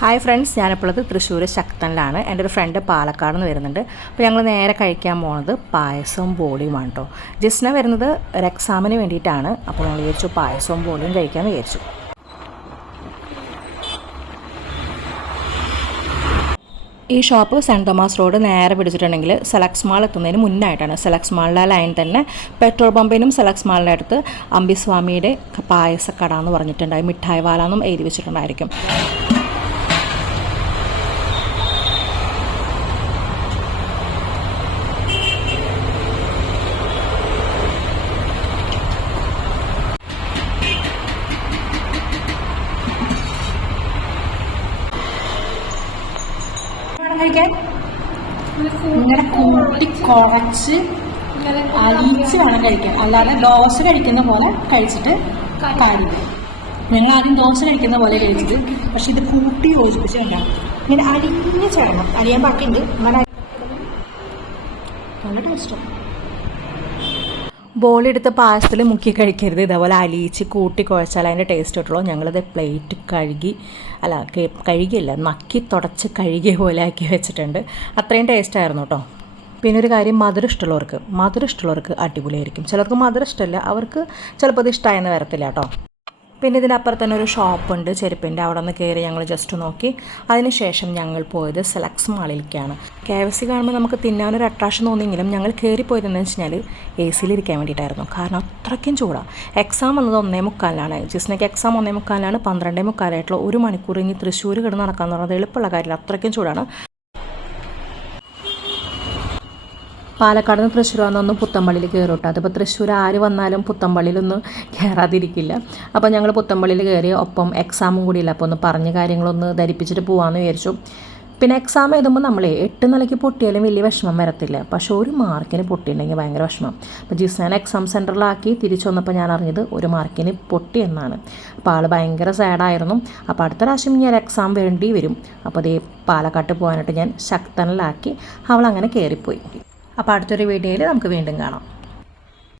Hi friends ഞാനിപ്പോഴത് തൃശ്ശൂർ ശക്തനിലാണ്. എന്റെ ഒരു ഫ്രണ്ട് പാലക്കാട് നിന്ന് വരുന്നുണ്ട്. അപ്പോൾ ഞങ്ങൾ നേരെ കഴിക്കാൻ പോകുന്നത് പായസവും ബോളിയുമാണ് കേട്ടോ ജിസ്ന വരുന്നത് ഒരു എക്സാമിന് വേണ്ടിയിട്ടാണ്. അപ്പോൾ ഞങ്ങൾ വിചാരിച്ചു പായസവും ബോളിയും കഴിക്കാമെന്ന് വിചാരിച്ചു. ഈ ഷോപ്പ് സെന്റ് തോമസ് റോഡ് നേരെ പിടിച്ചിട്ടുണ്ടെങ്കിൽ സെലക്സ് മാൾ എത്തുന്നതിന് മുന്നായിട്ടാണ്. സെലക്സ് മാളിലെ ലൈൻ തന്നെ പെട്രോൾ പമ്പിനും സെലക്സ് മാളിന്റെ അടുത്ത് അമ്പിസ്വാമിയുടെ പായസക്കട എന്ന് പറഞ്ഞിട്ടുണ്ടായി. മിഠായി വാല എന്നും എഴുതി വെച്ചിട്ടുണ്ടായിരിക്കും. ഇങ്ങനെ കൂട്ടി കുഴച്ച് അരിച്ച് വേണം കഴിക്കാൻ. അല്ലാതെ ദോശ കഴിക്കുന്ന പോലെ കഴിച്ചിട്ട് കാര്യമില്ല. ഞങ്ങൾ ആദ്യം ദോശ കഴിക്കുന്ന പോലെ കഴിച്ചത് പക്ഷെ ഇത് കൂട്ടി യോജിപ്പിച്ച് കഴിഞ്ഞാൽ ഇങ്ങനെ അരിഞ്ഞ് ചേർന്നു അരിയാൻ ബാക്കിയുണ്ട്. നല്ല ബോളെടുത്ത് പായസത്തിൽ മുക്കി കഴിക്കരുത്. ഇതേപോലെ അലിയിച്ച് കൂട്ടി കുഴച്ചാൽ അതിന്റെ ടേസ്റ്റ് കിട്ടുള്ളൂ. ഞങ്ങളത് പ്ലേറ്റ് കഴുകി അല്ല കഴുകിയല്ല നക്കി തുടച്ച് കഴുകിയ പോലെ ആക്കി വെച്ചിട്ടുണ്ട്. അത്രയും ടേസ്റ്റ് ആയിരുന്നു കേട്ടോ പിന്നെ ഒരു കാര്യം മധുരം ഇഷ്ടമുള്ളവർക്ക് മധുരം ഇഷ്ടമുള്ളവർക്ക് അടിപൊളിയായിരിക്കും. ചിലർക്ക് മധുരം ഇഷ്ടമല്ല അവർക്ക് ചിലപ്പോൾ അത് ഇഷ്ടമായെന്ന് വരത്തില്ല കേട്ടോ പിന്നെ ഇതിനപ്പുറത്ത് തന്നെ ഒരു ഷോപ്പുണ്ട് ചെരുപ്പിന്റെ. അവിടെ നിന്ന് കയറി ഞങ്ങൾ ജസ്റ്റ് നോക്കി. അതിനുശേഷം ഞങ്ങൾ പോയത് സെലക്സ് മാളിലേക്കാണ്. കെ എഫ് സി കാണുമ്പോൾ നമുക്ക് തിന്നാനൊരു അട്രാക്ഷൻ തോന്നിയെങ്കിലും ഞങ്ങൾ കയറിപ്പോയതെന്ന് വെച്ച് കഴിഞ്ഞാൽ എ സിയിലിരിക്കാൻ വേണ്ടിയിട്ടായിരുന്നു. കാരണം അത്രയ്ക്കും ചൂടാണ് എക്സാം വന്നത് ഒന്നേ മുക്കാലിലാണ് ജിസ്നയ്ക്ക് എക്സാം ഒന്നേ മുക്കാലിലാണ് പന്ത്രണ്ടേ മുക്കാലായിട്ടുള്ള ഒരു മണിക്കൂർ ഇനി തൃശ്ശൂർ കിടന്ന് നടക്കാമെന്ന് പറയുന്നത് എളുപ്പമുള്ള കാര്യമില്ല. അത്രയ്ക്കും ചൂടാണ്. പാലക്കാട് നിന്ന് തൃശ്ശൂർ വന്നൊന്ന് പുത്തമ്പള്ളിയിൽ കയറിട്ടോ അതിപ്പോൾ തൃശ്ശൂർ ആര് വന്നാലും പുത്തമ്പള്ളിയിലൊന്നും കയറാതിരിക്കില്ല അപ്പോൾ ഞങ്ങൾ പുത്തമ്പള്ളിയിൽ കയറി ഒപ്പം എക്സാമും കൂടിയില്ല? അപ്പോൾ ഒന്ന് പറഞ്ഞ കാര്യങ്ങളൊന്ന് ധരിപ്പിച്ചിട്ട് പോകാമെന്ന് വിചാരിച്ചു. പിന്നെ എക്സാം എഴുതുമ്പോൾ നമ്മളെ എട്ട് നിലയ്ക്ക് പൊട്ടിയാലും വലിയ വിഷമം വരത്തില്ല. പക്ഷെ ഒരു മാർക്കിന് പൊട്ടിയിട്ടുണ്ടെങ്കിൽ ഭയങ്കര വിഷമം. അപ്പോൾ ജിസ്നാൻ എക്സാം സെന്ററിലാക്കി തിരിച്ചു വന്നപ്പോൾ ഞാൻ അറിഞ്ഞത് ഒരു മാർക്കിന് പൊട്ടി എന്നാണ്. അപ്പോൾ ആൾ ഭയങ്കര സാഡായിരുന്നു അപ്പോൾ അടുത്ത പ്രാവശ്യം ഞാൻ എക്സാം വേണ്ടി വരും. അപ്പോൾ അതേ പാലക്കാട്ട് പോകാനായിട്ട് ഞാൻ ശക്തനിലാക്കി അവൾ അങ്ങനെ കയറിപ്പോയി അപ്പോൾ അടുത്തൊരു വീഡിയോയിൽ നമുക്ക് വീണ്ടും കാണാം.